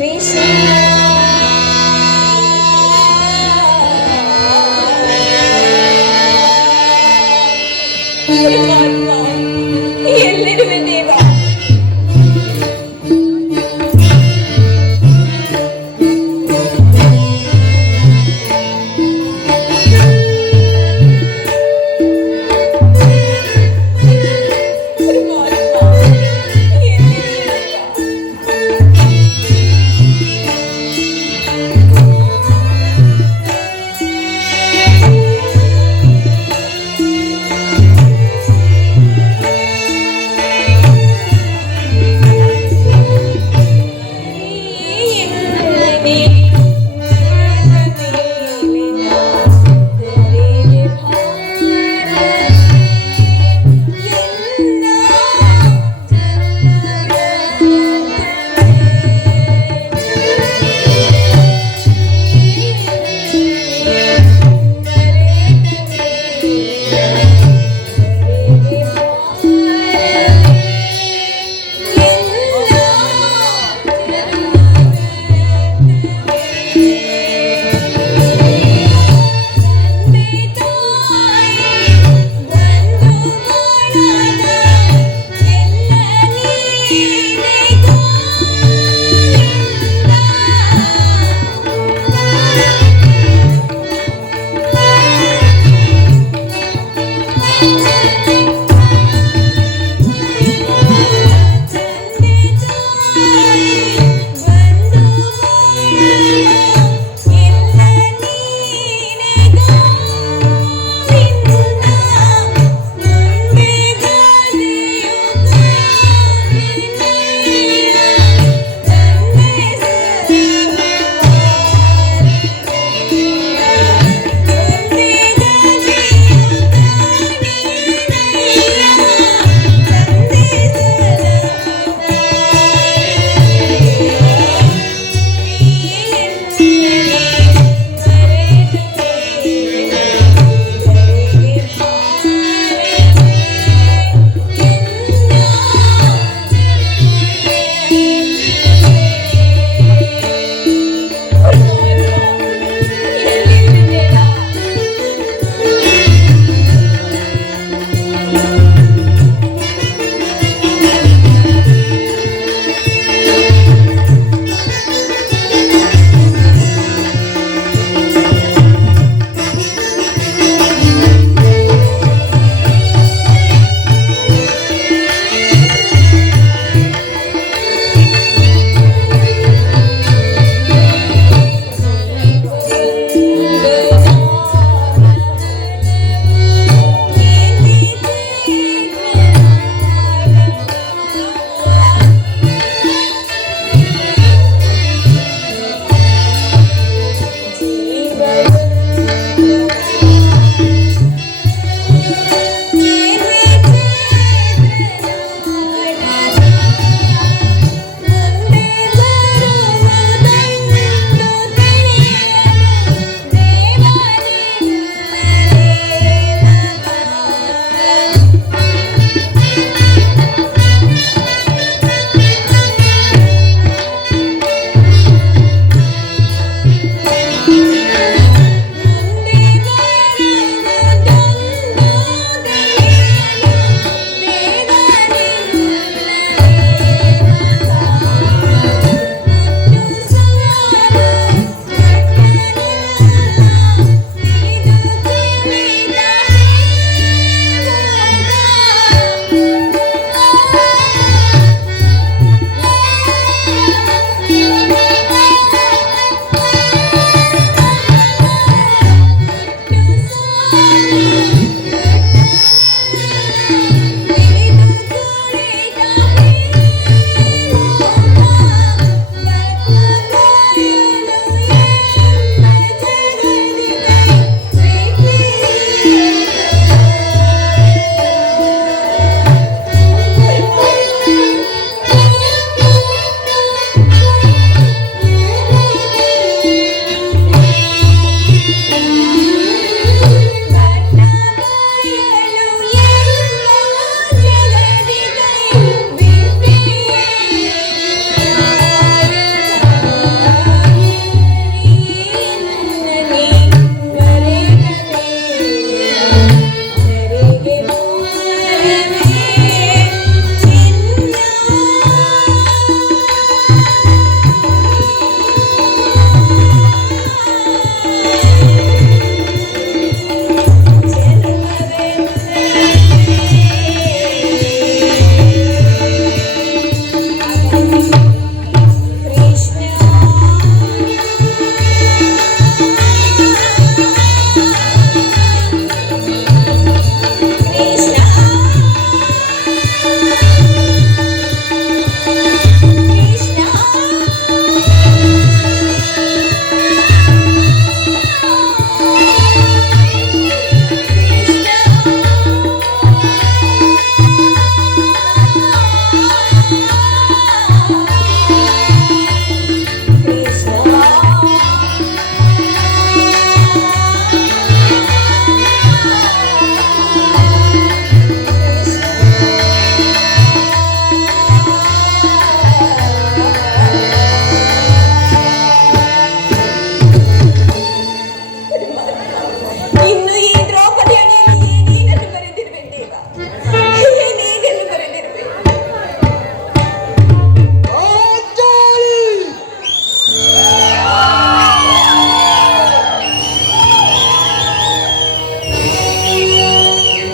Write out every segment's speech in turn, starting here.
ಕೃಷ್ಣ ಪರಮಾತ್ಮ ಎಲ್ಲಿರುವೆ ದೇವ?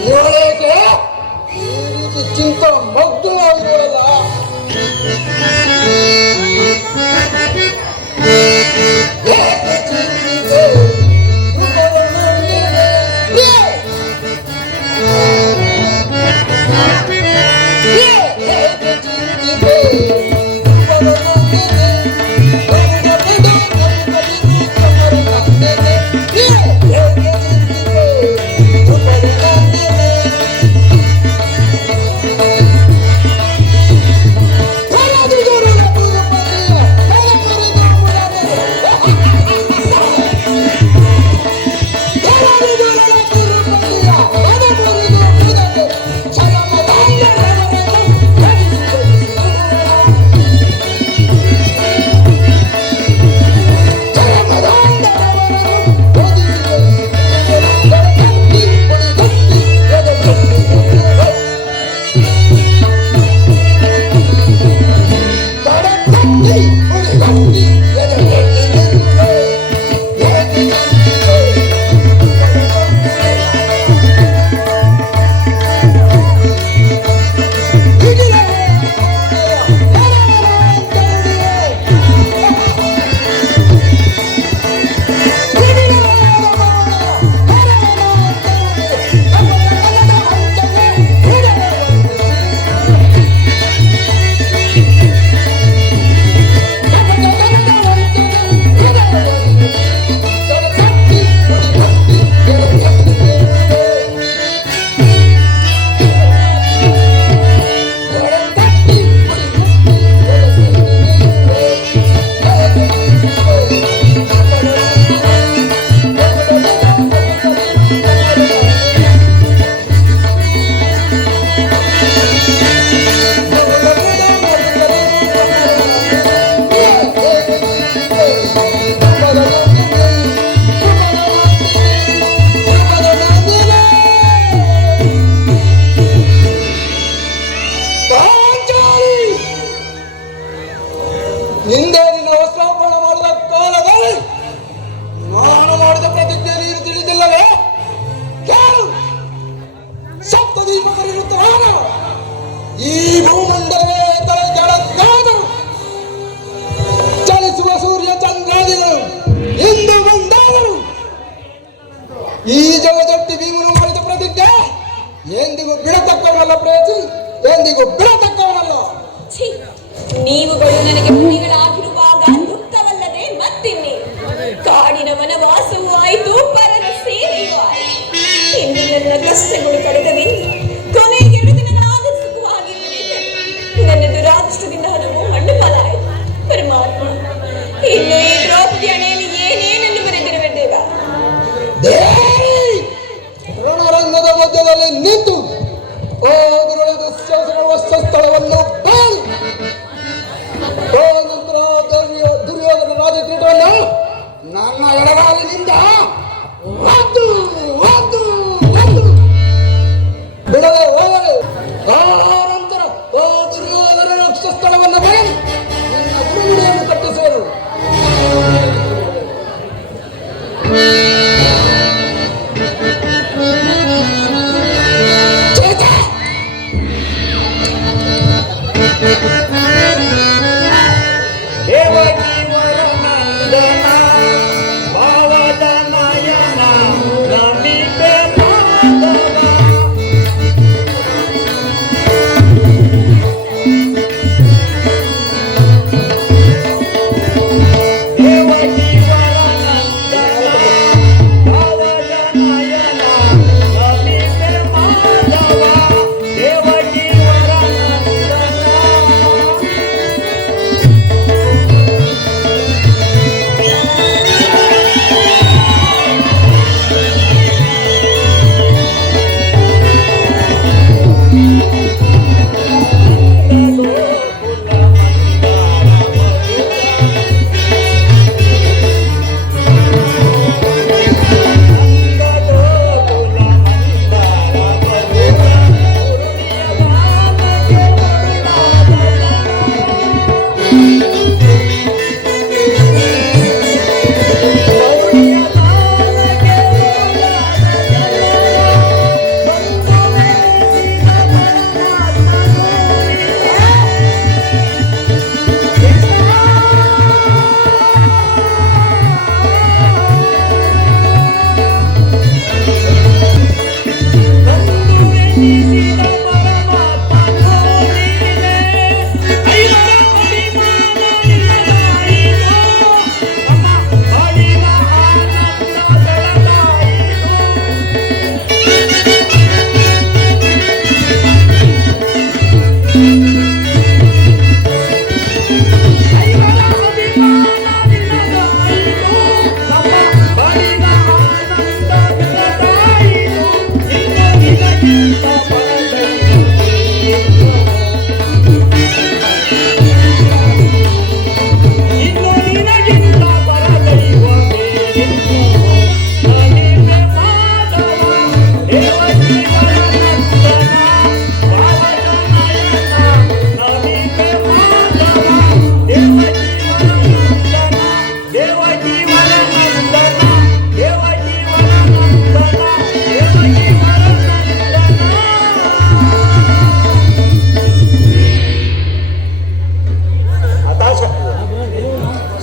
ಇವಳೇಕೆ ಈ ರೀತಿ ಚಿಂತ ಮಗ್ನವಾಗಿರುವಲ್ಲ? ಏಕೆ ಚಿಂತಿತೆ? ಹಿಂದೆ ನಿನ್ನ ವಸ್ತ್ರಾಪರಣ ಮಾಡಿದ ಕಾಲದಲ್ಲಿ ನಾನು ಮಾಡಿದ ಪ್ರತಿಜ್ಞೆ ನೀನು ತಿಳಿದಿಲ್ಲವೇ? ಯಾರು ಸಪ್ತದೀಪಗಳಿರುತ್ತಾಗ ಈ ಭೂಮಂಡಲವೇ ತಲೆ ಕೆಳಗಾದರು ಚಲಿಸುವ ಸೂರ್ಯ ಚಂದ್ರಾದಿಗಳು ಇಂದು ಬಂದಾದರು. ಈ ಜಗದೊಟ್ಟಿ ಭೀಮನು ಮಾಡಿದ ಪ್ರತಿಜ್ಞೆ ಎಂದಿಗೂ ಬಿಡತಕ್ಕವನಲ್ಲ ಪ್ರೇಯಸಿ, ಎಂದಿಗೂ ಬಿಡತಕ್ಕವನಲ್ಲ. ನೀವುಗಳು ನನಗೆ ಮುನಿಗಳಾಗಿರುವಾಗ ದುಃಖವಲ್ಲದೆ ಮತ್ತಿನ್ನಿ. ಕಾಡಿನ ವನವಾಸವೂ ಆಯಿತು, ಪರರ ಸೇವೆಯೂ ಆಯಿತು. ಇನ್ನು ನನ್ನ ಕಷ್ಟಗಳು ಕಳೆದವೆ. ಕೊನೆಗೆ 2 ದಿನಗಳಾದ ಸುಖವಾಗಿರಲಿದೆ. ನನ್ನ ದುರಾದೃಷ್ಟದಿಂದ ಹಣವು ಮಣ್ಣು ಪಾಲಾಯಿತು. ಪರಮಾತ್ಮ, ಇನ್ನು ಈ ದ್ರೌಪದಿ ಹಣೆಯಲ್ಲಿ ಏನೇನೆಂದು ಬರೆದಿರುವೆ ದೇವ? ರಣರಂಗದ ಮಧ್ಯದಲ್ಲಿ ನಿಂತು ಸ್ಥಳವನ್ನು ಬಾಳಿ ನಂತರ ದುರ್ಯೋಧನ ರಾಜಕೀಟವನ್ನು ನನ್ನ ಎಡಗಾಲಿನಿಂದ ಬಿಡದೆ ಹೋಗಲಿ. ಆ ನಂತರ ದುರ್ಯೋಧನ ಸ್ಥಳವನ್ನು ಬೆಳೆದು ನಿನ್ನ ಗುರುಗುಡಿಯನ್ನು ಕಟ್ಟಿಸುವರು. ದೇವಕಿ ವರನಂದನ ಭಾವದನ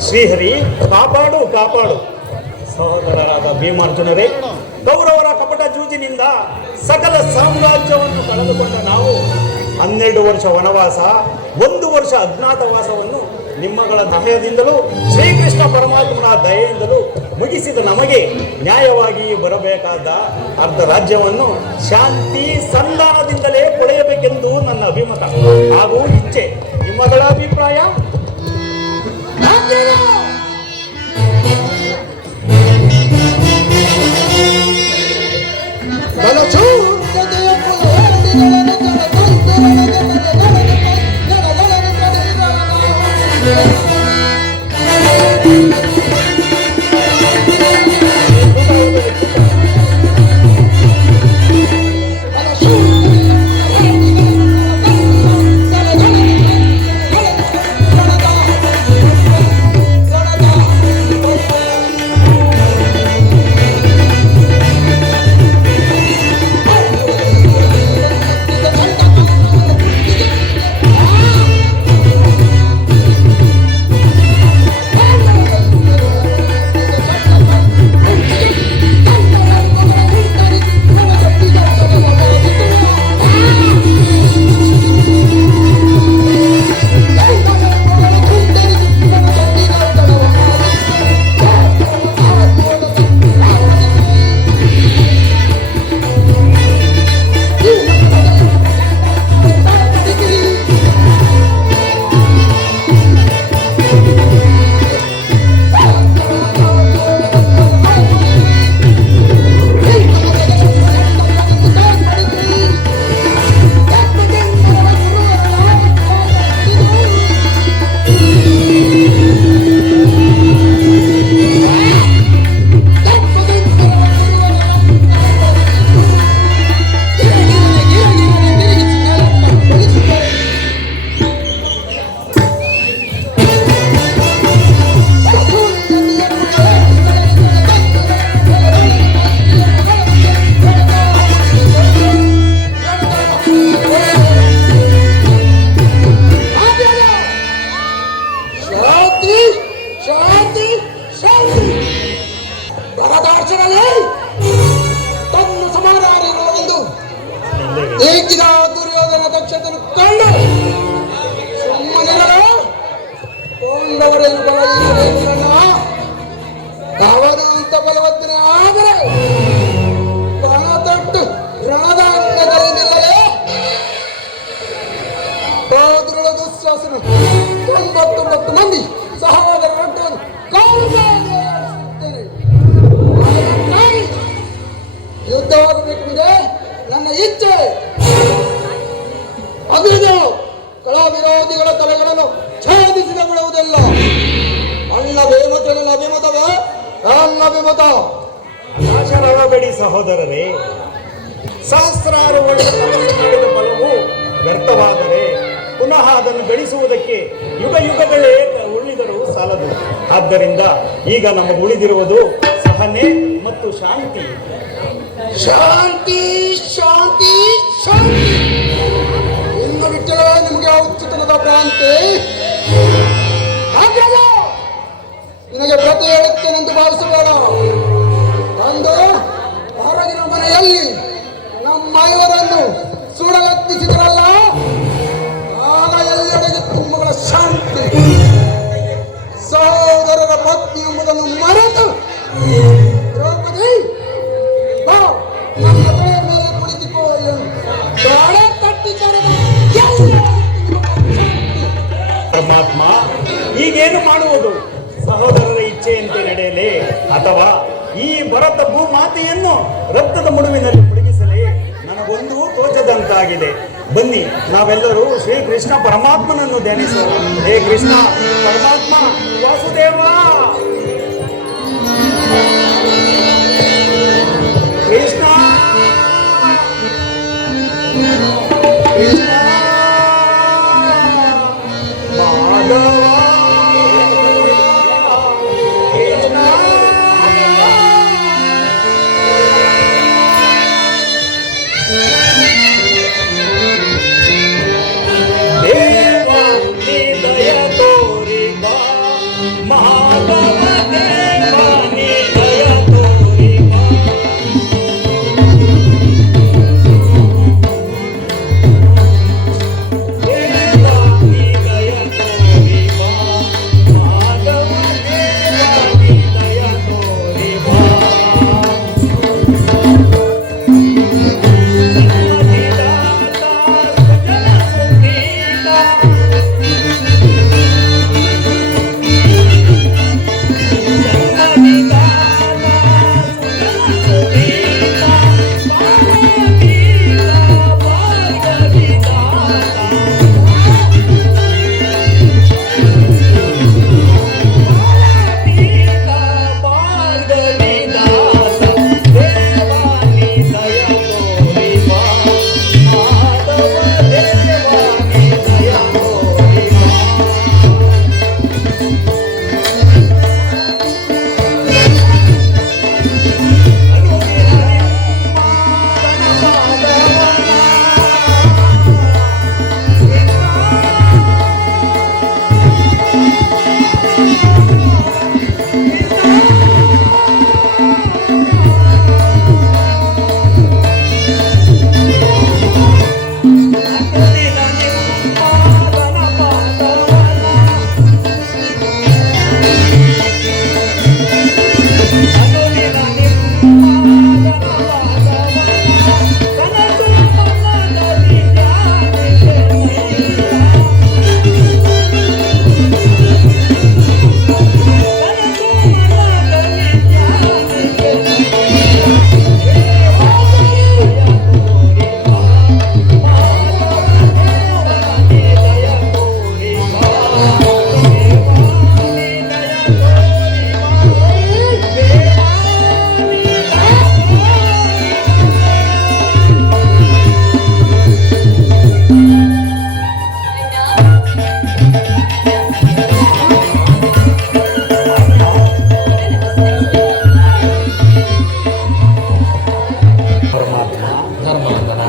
ಶ್ರೀಹರಿ, ಕಾಪಾಡು ಕಾಪಾಡು. ಸಹೋದರರಾದ ಭೀಮಾರ್ಜುನರೇ, ಕೌರವರ ಕಪಟ ಜೂಜಿನಿಂದ ಸಕಲ ಸಾಮ್ರಾಜ್ಯವನ್ನು ಕಳೆದುಕೊಂಡ ನಾವು 12 ವರ್ಷ ವನವಾಸ, 1 ವರ್ಷ ಅಜ್ಞಾತವಾಸವನ್ನು ನಿಮ್ಮಗಳ ದಯೆಯಿಂದಲೂ ಶ್ರೀಕೃಷ್ಣ ಪರಮಾತ್ಮನ ದಯೆಯಿಂದಲೂ ಮುಗಿಸಿದ ನಮಗೆ ನ್ಯಾಯವಾಗಿ ಬರಬೇಕಾದ ಅರ್ಧ ರಾಜ್ಯವನ್ನು ಶಾಂತಿ ಸಂಧಾನದಿಂದಲೇ ಪಡೆಯಬೇಕೆಂದು ನನ್ನ ಅಭಿಮತ ಹಾಗೂ ಇಚ್ಛೆ. ನಿಮ್ಮಗಳ ಅಭಿಪ್ರಾಯ? ಏಕಿದ ದುರ್ಯೋಧನ ದಕ್ಷತೆಯನ್ನು ಕಂಡು ಸುಮ್ಮನಿರಲು ಕೊಂಡವರೇನು ಬಲವೀರನ ಅವನು ಅಂತ ಬಲವತ್ತನೆ ಆದರೆ ಪಣ ತೊಟ್ಟು ರಣದ ಅಂಗದಲ್ಲಿ ನಿಲ್ಲಲೇ ಹೋದೃಳ ದುಶ್ವಾಸನ 99 ಮಂದಿ ಸಹೋದರ ಒಟ್ಟನ್ನು ಯುದ್ಧವಾಗಬೇಕೆಂದೇ ನನ್ನ ಇಚ್ಛೆ. ಅದಿದು ಕಳ ವಿರೋಧಿಗಳ ತಲೆಗಳನ್ನು ಛೇದಿಸಿದ ಬಿಡುವುದಿಲ್ಲ. ಅಣ್ಣ ಬೇಮತನ ಅಭಿಮತವೇ ನನ್ನ ಅಭಿಮತ. ನಾಶರಾಗಬೇಡಿ ಸಹೋದರರೇ. ಸಹಸ್ರಾರು ವರ್ಷ ತಪಸ್ಸು ಮಾಡಿದ ಫಲವು ವ್ಯರ್ಥವಾದರೆ ಪುನಃ ಅದನ್ನು ಗಳಿಸುವುದಕ್ಕೆ ಯುಗ ಯುಗಗಳೇ ಉಳಿದರೂ ಸಾಲದು. ಆದ್ದರಿಂದ ಈಗ ನಮಗೆ ಉಳಿದಿರುವುದು ಸಹನೆ ಮತ್ತು ಶಾಂತಿ. ಶಾಂತಿ ಶಾಂತಿ ಶಾಂತಿ. ಇನ್ನು ಬಿಟ್ಟರೆ ನಿಮಗೆ ಉಚಿತನದ ಭ್ರಾಂತಿ. ನಿನಗೆ ಪ್ರತಿ ಹೇಳುತ್ತೇನೆಂದು ಭಾವಿಸಬೇಡ. ಅಂದು ಹೊರಗಿನ ಮನೆಯಲ್ಲಿ ನಮ್ಮ ಐವರನ್ನು ಸುಡಗತ್ತಿಸಿದ್ರಲ್ಲ, ಆಗ ಎಲ್ಲೆಡೆಗೆ ತುಂಬಗಳ ಶಾಂತಿ. ಸಹೋದರರ ಪತ್ನಿ ಎಂಬುದನ್ನು ಮರೆತು ದ್ರೌಪದಿ ನಮ್ಮ ತಲೆಯ ಮೇಲೆ ಕುಳಿತುಕೋ ಪರಮಾತ್ಮ ಈಗೇನು ಮಾಡುವುದು? ಸಹೋದರರ ಇಚ್ಛೆಯಂತೆ ನಡೆಯಲೇ ಅಥವಾ ಈ ಭರತ ಭೂಮಾತೆಯನ್ನು ರಕ್ತದ ಮುಡುವಿನಲ್ಲಿ ಮುಳುಗಿಸಲೇ ನನಗೊಂದು ತೋಚದಂತಾಗಿದೆ. ಬನ್ನಿ, ನಾವೆಲ್ಲರೂ ಶ್ರೀಕೃಷ್ಣ ಪರಮಾತ್ಮನನ್ನು ಧ್ಯಾನಿಸೋಣ. ಹೇ ಕೃಷ್ಣ ಪರಮಾತ್ಮ ವಾಸುದೇವ, ಕೃಷ್ಣ ಕೃಷ್ಣ ಮಾಧವ ಮಾಧವ ದೇವಾನಿ ದಯ ತೋರಿ ಬಾ. ದೇವಾನಿ ದಯ ತೋರಿ ಬಾ. ಮಾಧವ ದೇವಾನಿ ದಯ ತೋರಿ ಬಾ.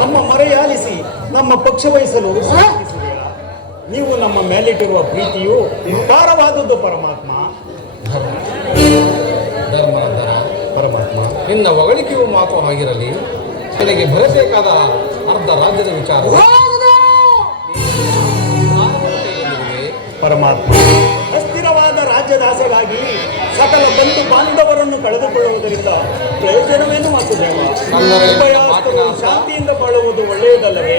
ನಮ್ಮ ಮರೆಯಾಲಿಸಿ ನಮ್ಮ ಪಕ್ಷ ವಹಿಸಲು ಸಾಧಿಸಿದೆಯಾ? ನೀವು ನಮ್ಮ ಮೇಲಿಟ್ಟಿರುವ ಪ್ರೀತಿಯು ವಿಕಾರವಾದದ್ದು ಪರಮಾತ್ಮ. ಧರ್ಮನಂದನ ಪರಮಾತ್ಮ ನಿನ್ನ ಹೊಗಳಿಕೆಯು ಮಾತು ಆಗಿರಲಿ, ನಿನಗೆ ಬರಬೇಕಾದ ಅರ್ಧ ರಾಜ್ಯದ ವಿಚಾರ ಪರಮಾತ್ಮ ಅಸ್ಥಿರವಾದ ರಾಜ್ಯದಾಸೆಗಾಗಿ ಸಕಲ ಬಂಧು ಬಾಂಧವರನ್ನು ಕಳೆದುಕೊಳ್ಳುವುದರಿಂದ ಪ್ರಯೋಜನವೇನು ವಾಸುದೇವ? ಉಭಯಸ್ಥರು ಶಾಂತಿಯಿಂದ ಬಾಳುವುದು ಒಳ್ಳೆಯದಲ್ಲವೇ?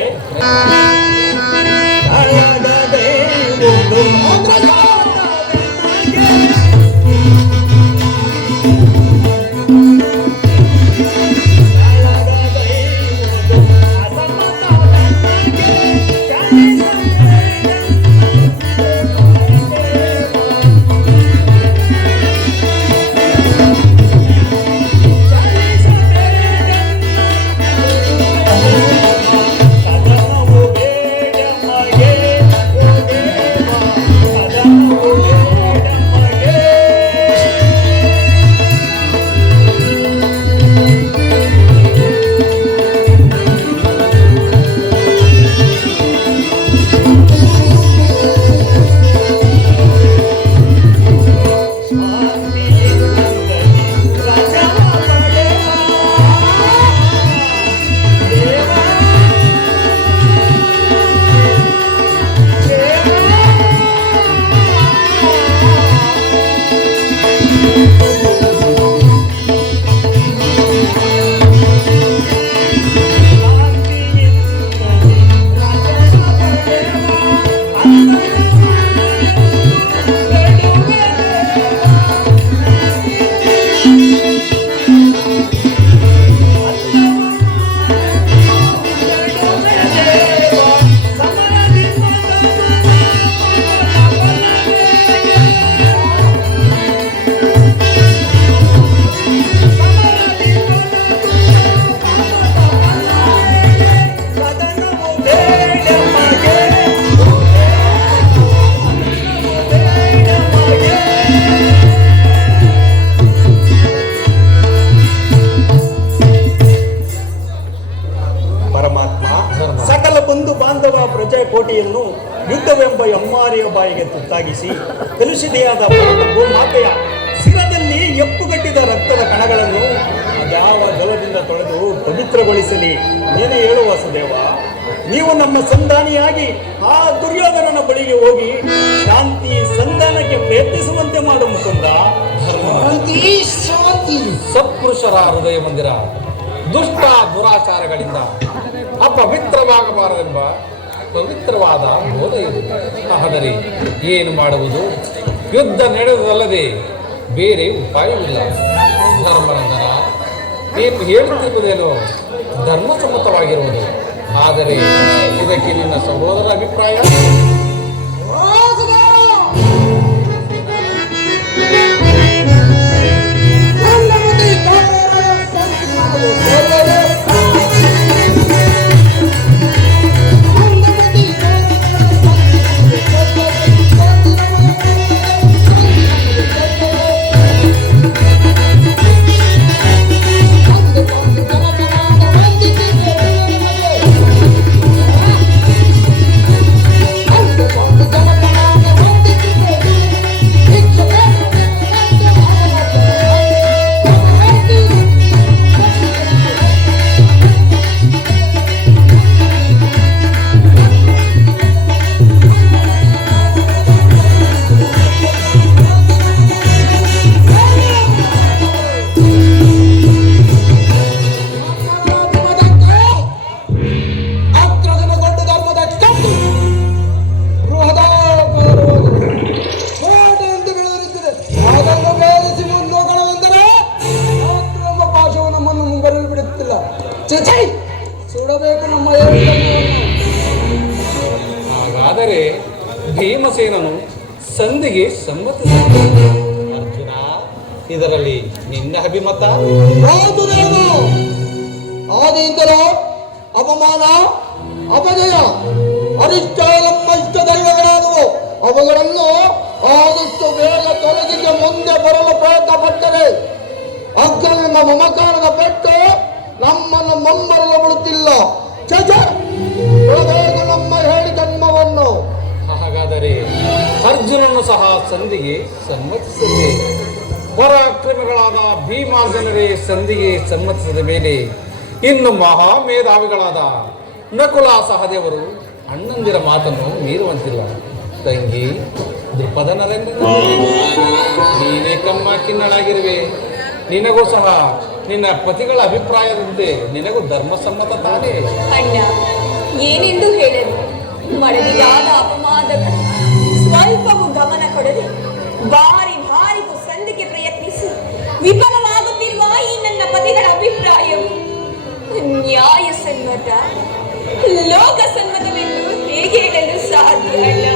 ಕೋಟೆಯನ್ನು ಯುದ್ಧವೆಂಬ ಎಮ್ಮಾರಿಯ ಬಾಯಿಗೆ ತುತ್ತಾಗಿಸಿ ಕಲುಷಿತೆಯಾದ ಮಾತೆಯ ಶಿರದಲ್ಲಿ ಎಪ್ಪುಗಟ್ಟಿದ ರಕ್ತದ ಕಣಗಳನ್ನು ಅದ್ಯಾವ ಜಲದಿಂದ ತೊಳೆದು ಪವಿತ್ರಗೊಳಿಸಲಿ. ನೀನೇ ಹೇಳು ವಾಸುದೇವ. ನೀವು ನಮ್ಮ ಸಂಧಾನಿಯಾಗಿ ಆ ದುರ್ಯೋಧನನ ಬಳಿಗೆ ಹೋಗಿ ಶಾಂತಿ ಸಂಧಾನಕ್ಕೆ ಪ್ರಯತ್ನಿಸುವಂತೆ ಮಾಡು ಮುಕುಂದ. ಶಾಂತಿ ಶಾಂತಿ. ಸತ್ಪುರುಷರ ಹೃದಯ ಮಂದಿರ ದುಷ್ಟ ದುರಾಚಾರಗಳಿಂದ ಅಪವಿತ್ರವಾಗಬಾರದೆಂಬ ಪವಿತ್ರವಾದ ಬೋಧ ಇದು. ಆದರೆ ಏನು ಮಾಡುವುದು? ಯುದ್ಧ ನಡೆಯುವುದಲ್ಲದೆ ಬೇರೆ ಉಪಾಯವಿಲ್ಲ. ಧರ್ಮರಂಗನ ನೀನು ಹೇಳುತ್ತಿರುವುದೇನೋ ಧರ್ಮಸಮ್ಮತವಾಗಿರುವುದು. ಆದರೆ ಇದಕ್ಕೆ ನಿನ್ನ ಸಹೋದರ ಅಭಿಪ್ರಾಯ? ಸುಡಬೇಕು ನಮ್ಮ. ಹಾಗಾದರೆ ಭೀಮಸೇನನು ಸಂಧಿಗೆ ಸಮ್ಮತಿಸಿದ. ಅರ್ಜುನ, ಇದರಲ್ಲಿ ನಿನ್ನ ಅಭಿಮತ? ಆದಿಂದಲೂ ಅಪಮಾನ, ಅಪಜಯ, ಅರಿಷ್ಟ ನಮ್ಮ ಇಷ್ಟ ದೈವಗಳಾದವು. ಅವುಗಳನ್ನು ಆದಷ್ಟು ಬೇಗ ತೊಲಗಿಗೆ ಮುಂದೆ ಬರಲು ಪ್ರಯತ್ನ ಪಟ್ಟರೆ ಅಗ್ರನಿಂದ ಮಮಕಾರದ ಪೆಟ್ಟು ನಮ್ಮನ್ನು ಮಂಬರಲು ಬಿಡುತ್ತಿಲ್ಲ. ಬಿಡಬೇಕು ನಮ್ಮ ಹೇಳಿ ಜನ್ಮವನ್ನು. ಹಾಗಾದರೆ ಅರ್ಜುನನು ಸಹ ಸಂಧಿಗೆ ಸಮ್ಮತಿಸದೆ ಪರಾಕ್ರಮಿಗಳಾದ ಭೀಮಾರ್ಜುನರೇ ಸಂಧಿಗೆ ಸಮ್ಮತಿಸಿದ ಮೇಲೆ ಇನ್ನು ಮಹಾಮೇಧಾವಿಗಳಾದ ನಕುಲ ಸಹದೇವರು ಅಣ್ಣಂದಿರ ಮಾತನ್ನು ಮೀರುವಂತಿಲ್ಲ. ತಂಗಿ ದೃಪದ ನರೇಂದ್ರ, ನೀನೇ ಕಮ್ಮ ಕಿನ್ನಳಾಗಿರುವೆ. ನಿನಗೂ ಸಹ ನಿನ್ನ ಪತಿಗಳ ಅಭಿಪ್ರಾಯದಂತೆ ನಿನಗೂ ಧರ್ಮಸಮ್ಮತ ತಾನೇ? ಅಣ್ಣ, ಏನೆಂದು ಹೇಳಲು ಮಡದಿಯಾದ ಅಪವಾದಗಳು ಸ್ವಲ್ಪವೂ ಗಮನ ಕೊಡದೆ ಬಾರಿ ಬಾರಿಗೂ ಸಂಧಿಗೆ ಪ್ರಯತ್ನಿಸಿ ವಿಫಲವಾಗುತ್ತಿರುವ ಈ ನನ್ನ ಪತಿಗಳ ಅಭಿಪ್ರಾಯವು ನ್ಯಾಯ ಸಮ್ಮತ, ಲೋಕ ಸಮ್ಮತವೆಂದು ಹೇಗೆ ಹೇಳಲು ಸಾಧ್ಯ ಅಣ್ಣ?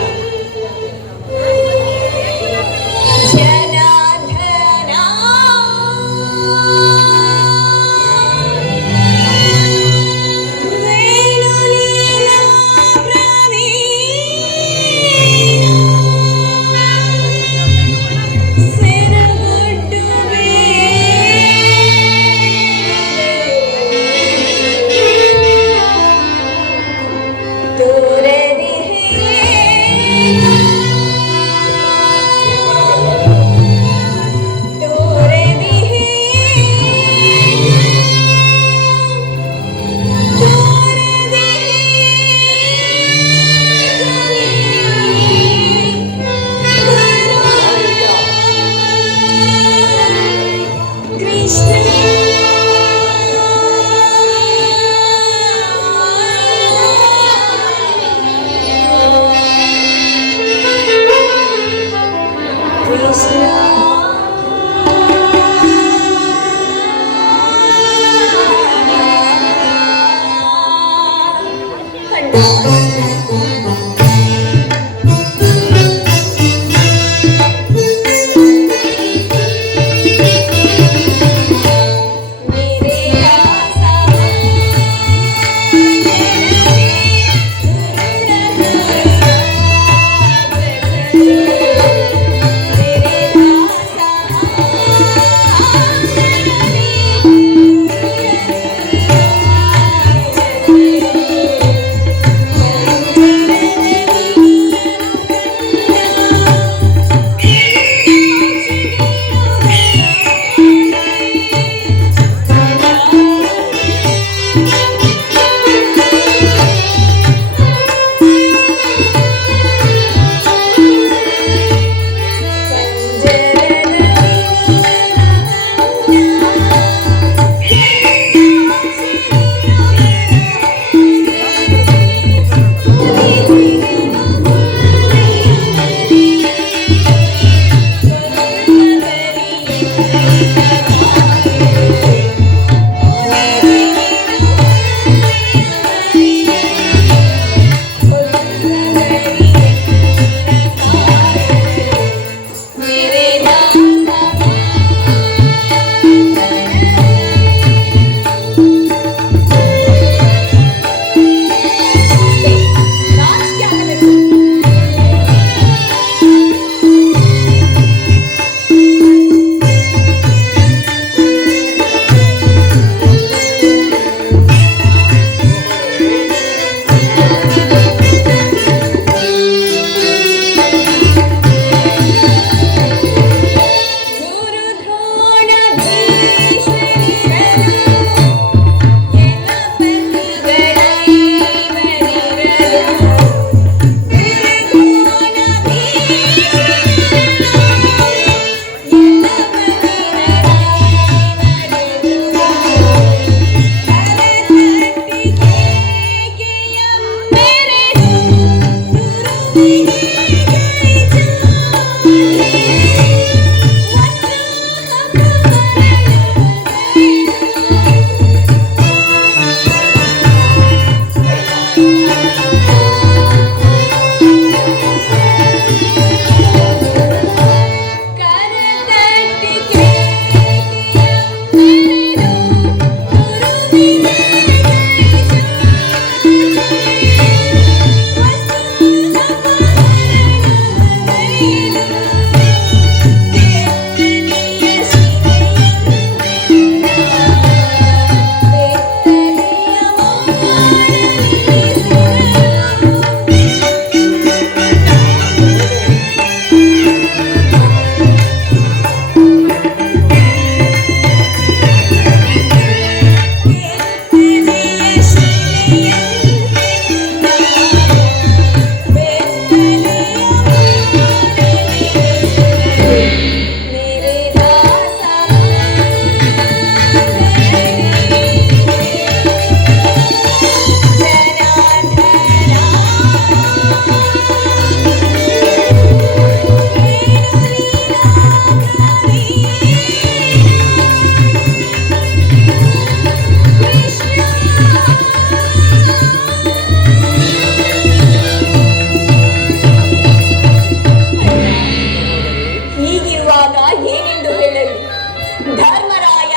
ಧರ್ಮರಾಯ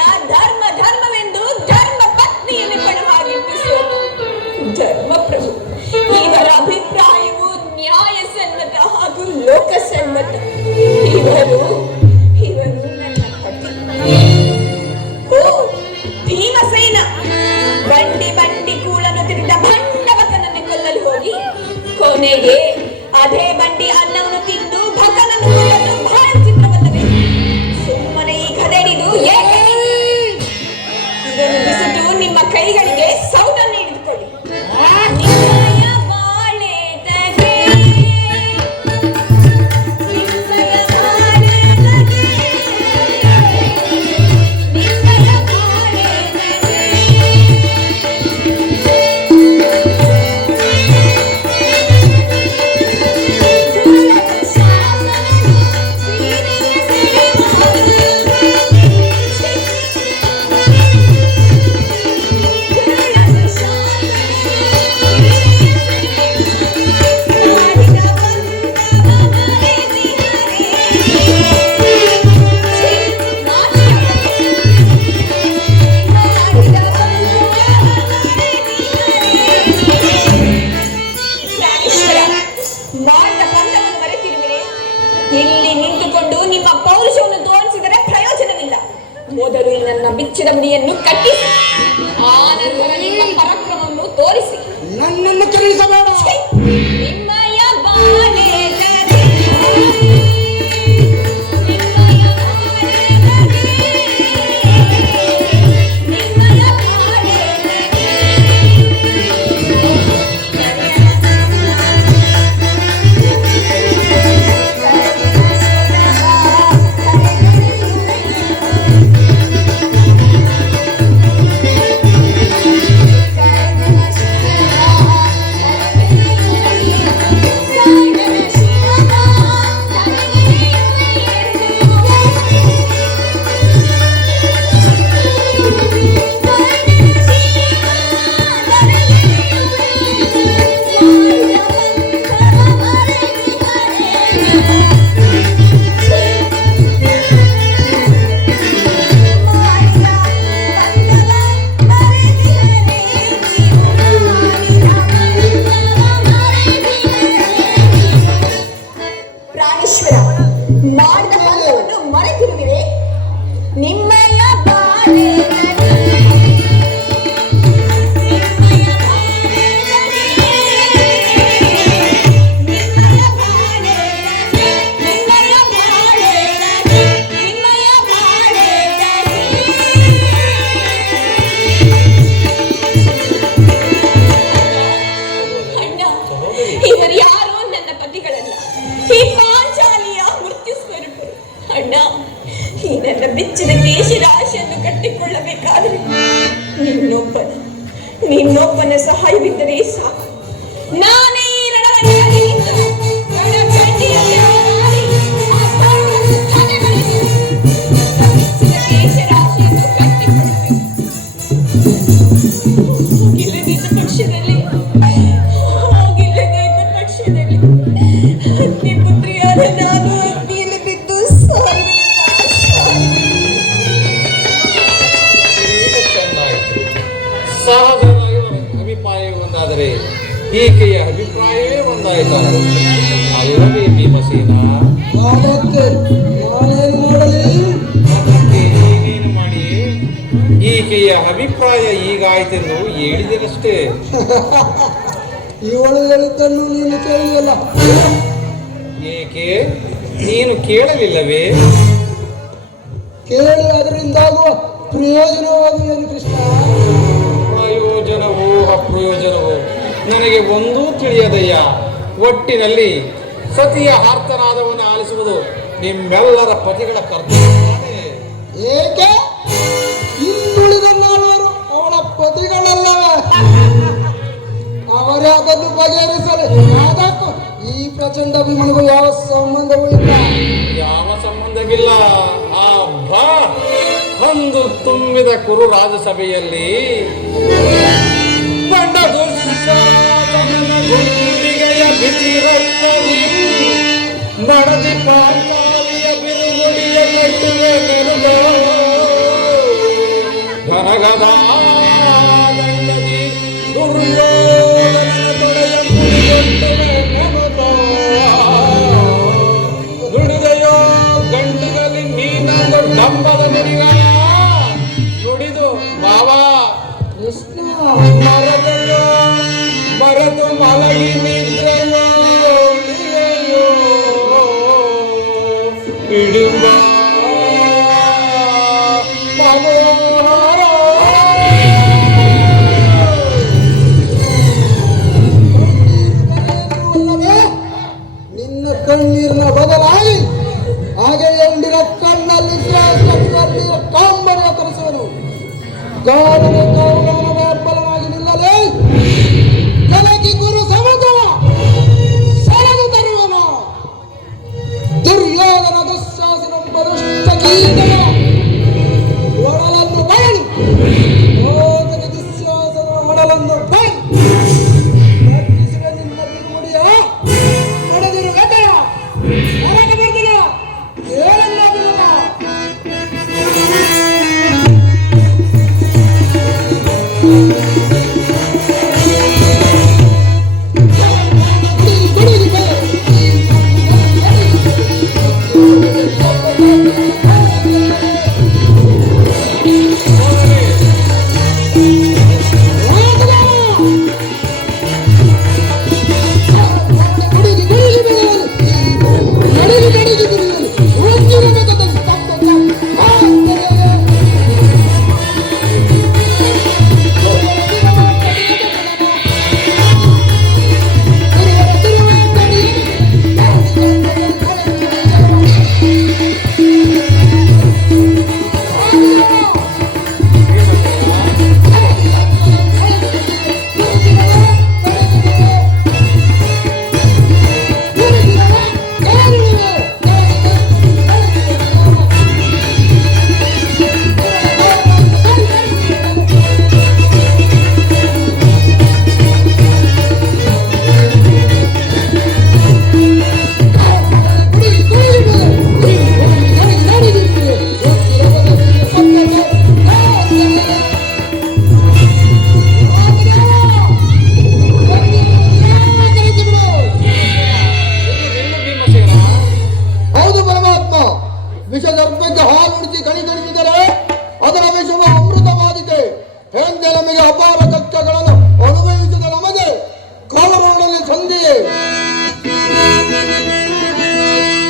ಧರ್ಮವೆಂದು ಧರ್ಮ ಪತ್ನಿಯನ್ನು ಪಣವಾಗಿಟ್ಟು ಧರ್ಮಪ್ರಭು ಇವರ ಅಭಿಪ್ರಾಯವು ನ್ಯಾಯಸಮ್ಮತ ಹಾಗೂ ಲೋಕಸಮ್ಮತ. ಇವರು ನನ್ನ ಪತಿ. ಓ ಭೀಮಸೇನ, ಬಂಡಿ ಕೂಳನ್ನು ತಿಂದ ಭಂಡವಕನನ್ನು ಕೊಲ್ಲಲು ಹೋಗಿ ಕೊನೆಗೆ ಅದೇ ಬಂಡಿ ಅನ್ನವನ್ನು ತಿಂದು ಭಕನನ್ನು ಕೊಲ್ಲಲು ಬಹಳ ಚಿತ್ರವಲ್ಲವೇ? ಸುಮ್ಮನೆ ಈ ಕದಡಿದು ಏಕೆ? ಇದನ್ನು ಬಿಸಿಟು ನಿಮ್ಮ ಕೈಗಳಿಗೆ ಸೌಟನ್ನು ಹಿಡಿದುಕೊಳ್ಳಿ. ನಿಮ್ಮಯ ಬಾಳೆದಗೆ, ನಿಮ್ಮಯ ಬಾಳೆದಗೆ, ನಿಮ್ಮಯ ಬಾಳೆದಗೆ. ಇಲ್ಲಿ ನಿಂತುಕೊಂಡು ನಿಮ್ಮ ಪೌರುಷವನ್ನು ತೋರಿಸಿದರೆ ಪ್ರಯೋಜನವಿಲ್ಲ. ಮೊದಲು ನನ್ನ ಬಿಚ್ಚಿದ ಮುಡಿಯನ್ನು ಕಟ್ಟಿಸಿ, ಆನಂತರ ನಿಮ್ಮ ಪರಾಕ್ರಮವನ್ನು ತೋರಿಸಿ. ನನ್ನನ್ನು ಕರೆಸಬೇಡ. ನಿಮ್ಮಯ ಬಾಳೆದಗೆ, ನಿಮ್ಮಯ ಬಾಳೆದಗೆ, ನಿಮ್ಮಯ ಬಾಳೆದಗೆ. ಮಾಡಿದ ಪಂಥವನ್ನು ಮರೆತಿರುವಿರೆ. ನಿಮ್ಮಯ ಬಾಳೆದಗೆ, ನಿಮ್ಮಯ ಬಾಳೆದಗೆ, ನಿಮ್ಮಯ ಬಾಳೆದಗೆ, ನಿಮ್ಮಯ ಬಾಳೆದಗೆ, ನಿಮ್ಮಯ ಬಾಳೆದಗೆ. ಅಣ್ಣ, ಇವರು ಯಾರು ನನ್ನ ಪತಿಗಳಲ್ಲ, ಈ ಪಾಂಚಾಲಿಯ ಮೃತ್ಯು ಸ್ವರೂಪರು. ಅಣ್ಣ, ಈ ನನ್ನ ಬಿಚ್ಚಿದ ಕೇಶರಾಶಿಯನ್ನು ಕಟ್ಟಿಕೊಳ್ಳಬೇಕಾದರೆ ನಿನ್ನೊಬ್ಬನ ಸಹಾಯವಿದ್ದರೆ ಸಾಕು. ನಾನೇ ಈ ರಣರಂಗದಲ್ಲಿ ನಿಂತು ರಣಚಂಡಿಯಲ್ಲಿ ಹಾಡಿ ಆ ಸರ್ವವನ್ನು ಕೊನೆಗೊಳಿಸಿ ನನ್ನ ಬಿಚ್ಚಿದ ಕೇಶರಾಶಿಯನ್ನು ಕಟ್ಟಿಕೊಳ್ಳಬೇಕು. ಇಲ್ಲದಿದ್ದ ಪಕ್ಷದಲ್ಲಿ ಅಗ್ನಿಪುತ್ರಿಯಾದ ನಾನು ಅಗ್ನಿಯಲ್ಲಿ ಬಿದ್ದು ಚೆನ್ನಾಯಿತು. ಸಹಜವಾಗಿ ಅಭಿಪ್ರಾಯವೇ ಒಂದಾದರೆ ಈಕೆಯ ಅಭಿಪ್ರಾಯವೇ ಒಂದಾಯಿತು. ಅಲ್ಲವೇ ಭೀಮಸೇನ? ಅದಕ್ಕೆ ನೀನೇನು ಮಾಡಿ ಈಕೆಯ ಅಭಿಪ್ರಾಯ ಹೀಗಾಯ್ತೆಂದು ಹೇಳಿದರಷ್ಟೇ. ಇವಳು ಹೇಳಿದ್ದನ್ನು ನೀನು ಕೇಳಿಯಲ್ಲ. ಏಕೆ ನೀನು ಕೇಳಲಿಲ್ಲವೇ? ಕೇಳಿ ಅದರಿಂದಾಗುವ ಪ್ರಯೋಜನವಾಗುವುದು ಕೃಷ್ಣ. ಪ್ರಯೋಜನವೋ ಅಪ್ರಯೋಜನವೋ ನನಗೆ ಒಂದೂ ತಿಳಿಯದಯ್ಯ. ಒಟ್ಟಿನಲ್ಲಿ ಸತಿಯ ಆರ್ತನಾದವನ್ನು ಆಲಿಸುವುದು ನಿಮ್ಮೆಲ್ಲರ ಪತಿಗಳ ಕರ್ತವ್ಯ. ಏಕೆ ಹಿಂದುಳಿದ ನಾಲ್ವರು ಅವಳ ಪತಿಗಳಲ್ಲವೇ? ಅವರೇ ಅದನ್ನು ಬಗೆಹರಿಸಲಿ. ಅದಕ್ಕೂ ಈ ಪ್ರಚಂಡ ಅಭಿಮಾನಿಗೂ ಯಾವ ಸಂಬಂಧವೂ ಇಲ್ಲ. ಯಾವ ಸಂಬಂಧವಿಲ್ಲ. ಆ ಬಾ ಒಂದು ತುಂಬಿದ ಕುರು ರಾಜಸಭೆಯಲ್ಲಿ ಬಂಡ ಗುಂಡಿಗೆಯ ಬಿಚಿರಲ್ಲದಿ ಮಡದಿ ಪಾಂಚಾಲಿಯ ಬಿರುಗುಡಿಯ ಕಟ್ಟುವೆ ಬಿರುಗ ಕಂಬದ ನುಡಿಗಳ ನುಡಿದು ಬಾಬಾ ಕೃಷ್ಣ ಮರದಲ್ಲೋ ಮರೆತು ಮಲಗಿ ನಿದ್ರೆಯೋ ಉಳಿಯೋ ಹಿಡಿಂಬ ಅಲ್ಲವೇ ನಿನ್ನ ಕಣ್ಣೀರಿನ ಬದಲಾಗಿ ಹಾಗೆ ಎಂಡಿನ ಕಣ್ಣಲ್ಲಿ ಕಣ್ಣೀರ ಕಾಂಬನ ತರಿಸುವನು ಕಾರಣ ಬೆಂಬಲವಾಗಿ ನಿಲ್ಲಲೇ ಕೆಳಗಿ ಗುರು ಸಮತವ ಸೆಳೆದು ತರುವನು ದುರ್ಯೋಧನ ದುಶ್ಯಾಸನ ಬದುಷ್ಟ ಕೀಟನ ಒಡಲನ್ನು ಬಯಲು ಯೋಧನ ದುಶ್ಯಾಸನ ಒಡಲನ್ನು ಬಯಲು ತಪ್ಪಿಸಿದ ನಿನ್ನ ಬಿರುಮುಡಿಯ ನಡೆದಿರು ಗದ್ದೆಯ ಹೊರಗೆ ಬರ್ದಿನ ಏಳನ್ನ ಬಿಡುವ ವಿಷದರ್ಪಕ್ಕೆ ಹಾಲುಣಿಸಿ ಕಣಿಗಣಿಸಿದರೆ ಅದರ ವಿಷವು ಅಮೃತವಾದಿತೆ. ಹೆಂದೆ ನಮಗೆ ಅಪಾರ ಕಷ್ಟಗಳನ್ನು ಅನುಭವಿಸಿದ ನಮಗೆ ಕಾಲರೋಡಲ್ಲಿ ಸಂಧಿಯೇ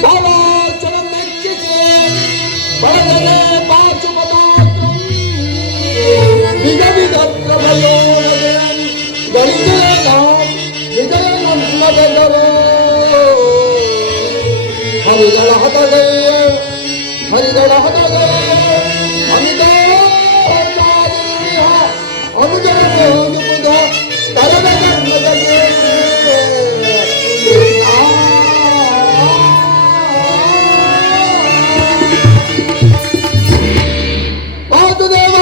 ಬಾಲಾಚನ ಮೆಚ್ಚಿಸಿ ಬಳಗನೆ ಪಾಚುಪದಾತ್ರಂ ನಿಜ ವಿಧತ್ರಮಯೋಗದೆ ಗಳಿಗೆಯ ವಿಜಯ ನಮ್ಮದೆಲ್ಲವೋ ಹರಿಗಳ ಹತಗೆ ಹರಿಗಳ ಹತಗೆ ಅಮಿತ ಅನುಜನ ಹೋಗುವುದ ತರದ ಧರ್ಮದಲ್ಲಿ ಮಾತುದೇವ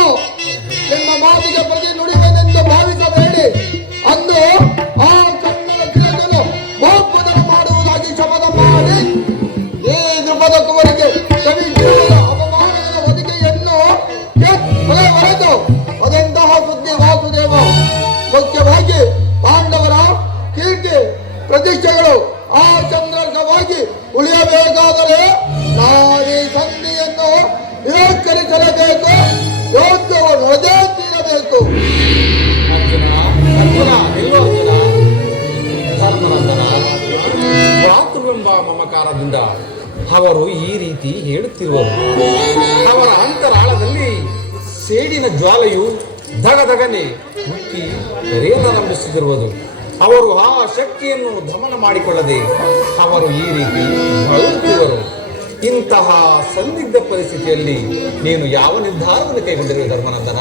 ನಿಮ್ಮ ಮಾತಿಗೆ ಪ್ರತಿ ನುಡಿವೆನೆಂದು ಭಾವಿಸಬೇಡಿ. ಅಂದು ಆ ಕಣ್ಣನ ಕಿರಕನು ಗೋಪುದನ್ನು ಮಾಡುವುದಾಗಿ ಶಪಥ ಮಾಡಿ ಈ ದ್ರುಪದ ಕುವರಿಗೆ ಸವಿಷ್ಣುವಿನ ಅಪಮಾನದ ಹೊದಿಕೆಯನ್ನು ಹೊರತು ಅದೆಂತಹ ಸುದ್ದಿ ವಾಸುದೇವ. ಮುಖ್ಯವಾಗಿ ಪಾಂಡವರ ಕೀರ್ತಿ ಪ್ರತಿಷ್ಠೆಗಳು ಆ ಚಂದ್ರಕವಾಗಿ ಉಳಿಯಬೇಕಾದರೆ ನಾವೀ ಸಂಧಿಯನ್ನು ನಿರಾಕರಿಸಲೇಬೇಕು. ಯೋಧವು ರಜೆ ತೀರಬೇಕು. ಅರ್ಜುನ ಅರ್ಜುನ ಎಲ್ಲೋ ಅರ್ಜುನ ಧರ್ಮನಂದನ ಭ್ರಾತೃವೆಂಬ ಮಮಕಾರದಿಂದ ಅವರು ಈ ರೀತಿ ಹೇಳುತ್ತಿರುವರು. ಅವರ ಅಂತರಾಳದಲ್ಲಿ ಸೇಡಿನ ಜ್ವಾಲೆಯು ಧಗಧಗನೆ ಮುಕ್ಕಿ ಕರೆಯಲಾರಂಭಿಸುತ್ತಿರುವುದು. ಅವರು ಆ ಶಕ್ತಿಯನ್ನು ದಮನ ಮಾಡಿಕೊಳ್ಳದೆ ಅವರು ಈ ರೀತಿ ಬಳಲುತ್ತಿರುವರು. ಇಂತಹ ಸಂದಿಗ್ಧ ಪರಿಸ್ಥಿತಿಯಲ್ಲಿ ನೀನು ಯಾವ ನಿರ್ಧಾರವನ್ನು ಕೈಗೊಂಡಿರುವೆ ಧರ್ಮನಂದನ?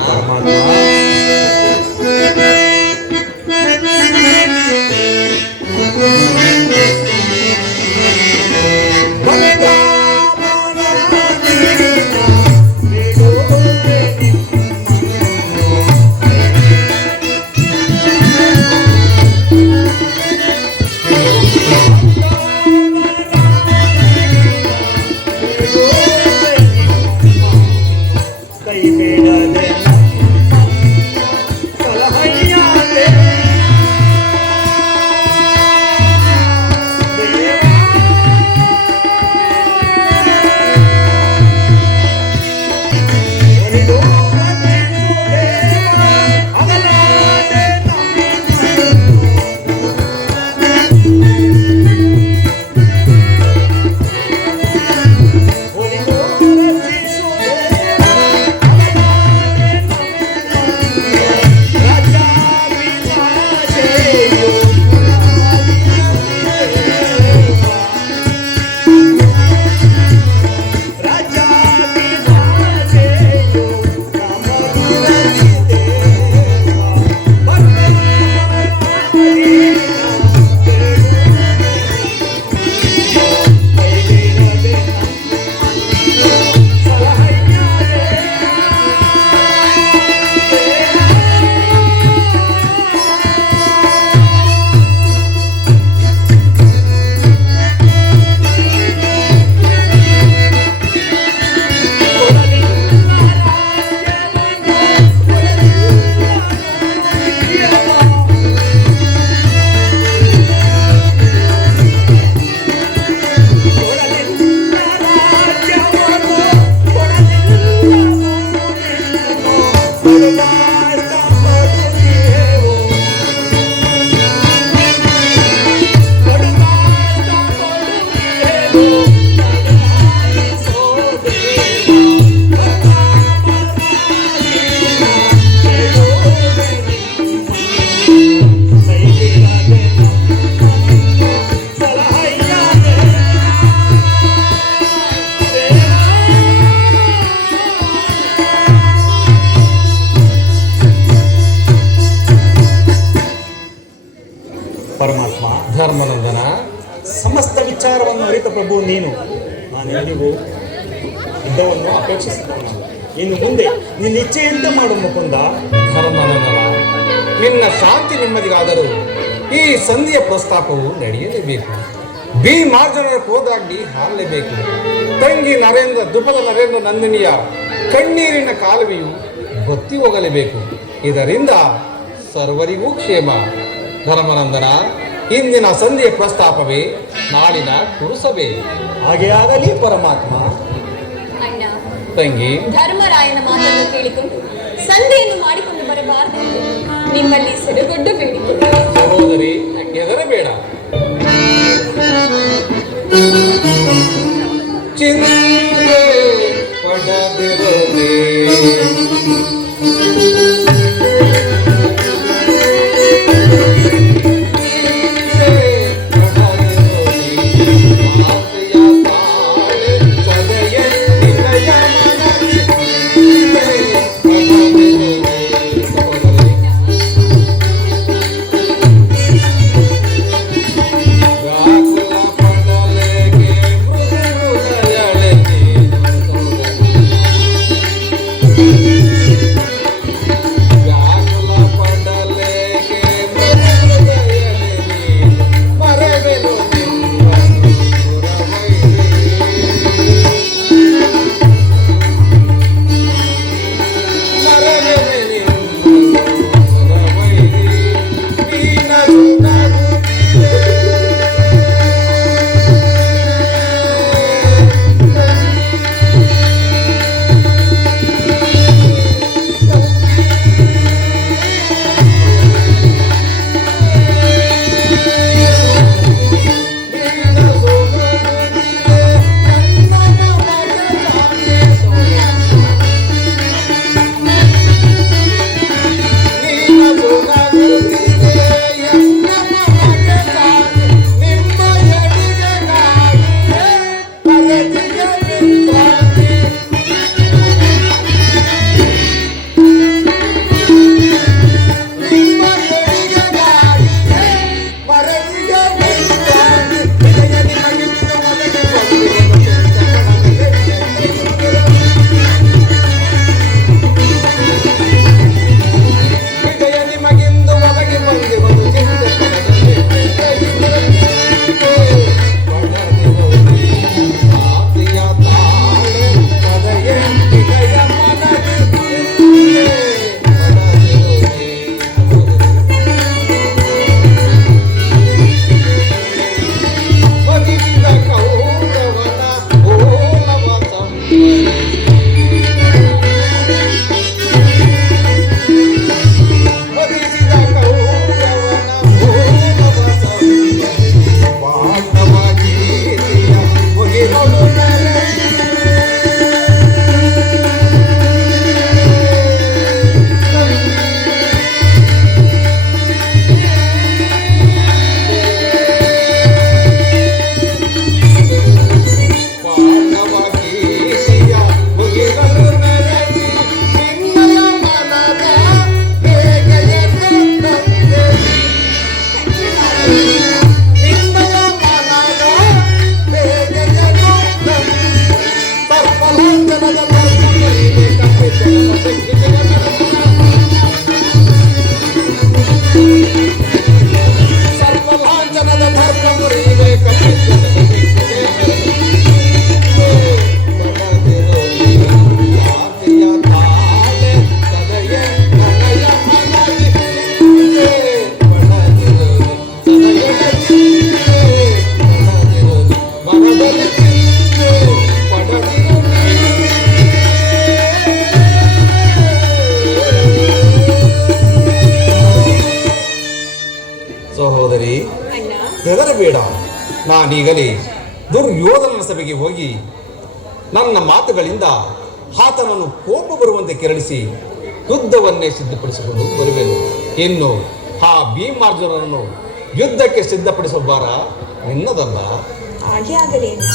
ಕೈ ಬೇಡದೆ ಸಲಹಯ್ಯ ಪ್ರಭು ನೀನು, ನಾನೆಂದಿಗೂ ಯುದ್ಧವನ್ನು ಅಪೇಕ್ಷಿಸುತ್ತೇನೆ. ಇನ್ನು ಮುಂದೆ ನಿನ್ನ ಇಚ್ಛೆಯಂತೆ ಮಾಡು ಮುಕುಂದ. ಧರ್ಮನಂದನ, ನಿನ್ನ ಶಾಂತಿ ನೆಮ್ಮದಿಗಾದರೂ ಈ ಸಂಧಿಯ ಪ್ರಸ್ತಾಪವು ನಡೆಯಲೇಬೇಕು. ಭೀಮಾರ್ಜುನರ ಕೋದಾಗ್ಲಿ ಹಾರಲೇಬೇಕು. ತಂಗಿ ನರೇಂದ್ರ ದುಪದ ನರೇಂದ್ರ ನಂದಿನಿಯ ಕಣ್ಣೀರಿನ ಕಾಲುವೆಯು ಬತ್ತಿ ಹೋಗಲೇಬೇಕು. ಇದರಿಂದ ಸರ್ವರಿಗೂ ಕ್ಷೇಮ. ಧರ್ಮನಂದನ, ಇಂದಿನ ಸಂಧಿಯ ಪ್ರಸ್ತಾಪವೇ ನಾಳಿನ ಕುರುಸಭೆ. ಹಾಗೆ ಆಗಲಿ ಪರಮಾತ್ಮ. ಅಣ್ಣ, ತಂಗಿ, ಧರ್ಮರಾಯನ ಮಾತನ್ನು ಕೇಳಿಕೊಂಡು ಸಂಧಿಯನ್ನು ಮಾಡಿಕೊಂಡು ಬರಬಾರದೆಂದು ನಿಮ್ಮಲ್ಲಿ ಸೆರೆಗೊಡ್ಡು ಬೇಡಿಕೊಂಡು ಸಹೋದರಿ, ಹೆದರಬೇಡ. ಚಿಂತೆ ಪಡದಿರದೆ ಸಹೋದರಿ, ಅಣ್ಣ, ಹೆದರಬೇಡ. ನಾನೀಗಲೇ ದುರ್ಯೋಧನನ ಸಭೆಗೆ ಹೋಗಿ ನನ್ನ ಮಾತುಗಳಿಂದ ಆತನನ್ನು ಕೋಪ ಬರುವಂತೆ ಕೆರಳಿಸಿ ಯುದ್ಧವನ್ನೇ ಸಿದ್ಧಪಡಿಸಿಕೊಂಡು ಬರುವೆನು. ಇನ್ನು ಆ ಭೀಮಾರ್ಜುನನನ್ನು ಯುದ್ಧಕ್ಕೆ ಸಿದ್ಧಪಡಿಸುವ ಭಾರ ನಿನ್ನದಲ್ಲ. ಹಾಗೆ ಆಗಲಿ ಅಣ್ಣ.